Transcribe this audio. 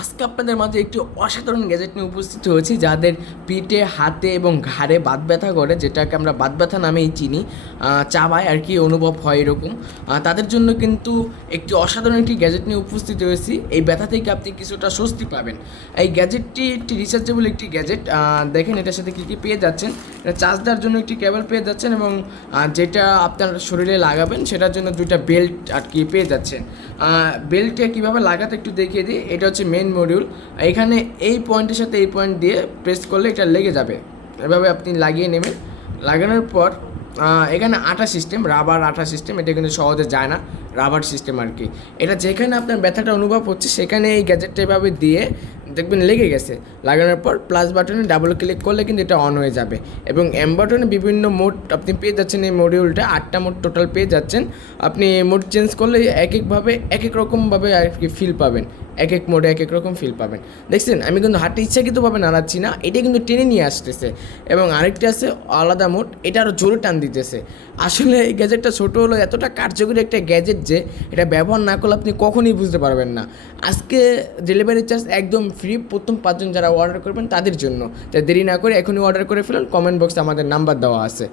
আজকে আপনাদের মাঝে একটি অসাধারণ গ্যাজেট নিয়ে উপস্থিত হয়েছি, যাদের পিঠে, হাতে এবং ঘাড়ে বাত ব্যথা করে, যেটাকে আমরা বাত ব্যথা নামেই চিনি। চাবায় আর কি অনুভব হয় এরকম। তাদের জন্য কিন্তু একটি অসাধারণ একটি গ্যাজেট নিয়ে উপস্থিত হয়েছি। এই ব্যথা থেকে আপনি কিছুটা স্বস্তি পাবেন। এই গ্যাজেটটি একটি রিচার্জেবল একটি গ্যাজেট দেখেন এটার সাথে কী কী পেয়ে যাচ্ছেন। এটা চার্জ দেওয়ার জন্য একটি কেবল পেয়ে যাচ্ছেন এবং যেটা আপনার শরীরে লাগাবেন, সেটার জন্য দুইটা বেল্ট আর কি পেয়ে যাচ্ছেন। বেল্টে কীভাবে লাগাতে একটু দেখিয়ে দিই। এটা হচ্ছে মেন মডিউল এখানে এই পয়েন্টের সাথে এই পয়েন্ট দিয়ে প্রেস করলে এটা লেগে যাবে। এভাবে আপনি লাগিয়ে নেবেন। লাগানোর পর এখানে আঠা সিস্টেম রাবার আঠা সিস্টেম এটা কিন্তু সহজে যায় না রাবার সিস্টেম আর কি। এটা যেখানে আপনার ব্যথাটা অনুভব হচ্ছে, সেখানে এই গ্যাজেটটা এভাবে দিয়ে দেখবেন লেগে গেছে। লাগানোর পর প্লাস বাটনে ডাবল ক্লিক করলে কিন্তু এটা অন হয়ে যাবে। এবং এম বাটনে বিভিন্ন মোড আপনি পেয়ে যাচ্ছেন এই মডিউলটা আটটা মোড টোটাল পেয়ে যাচ্ছেন। আপনি মোড চেঞ্জ করলে এক একভাবে এক এক রকমভাবে আর কি ফিল পাবেন। এক এক মোডে এক এক রকম ফিল পাবেন। দেখছেন, আমি কিন্তু হাঁটতে ইচ্ছাকৃতভাবে নাড়াচ্ছি না, এটা কিন্তু টেনে নিয়ে আসতেছে। এবং আরেকটি আছে, আলাদা মোড, এটা আরও জোরে টান দিতেছে। আসলে এই গ্যাজেটটা ছোটো হলো এতটা কার্যকরী একটা গ্যাজেট যে এটা ব্যবহার না করলে আপনি কখনোই বুঝতে পারবেন না। আজকে ডেলিভারি চার্জ একদম ফ্রি প্রথম পাঁচজন যারা অর্ডার করবেন তাদের জন্য। তাই দেরি না করে এখনই অর্ডার করে ফেলুন কমেন্ট বক্সে আমাদের নাম্বার দেওয়া আছে।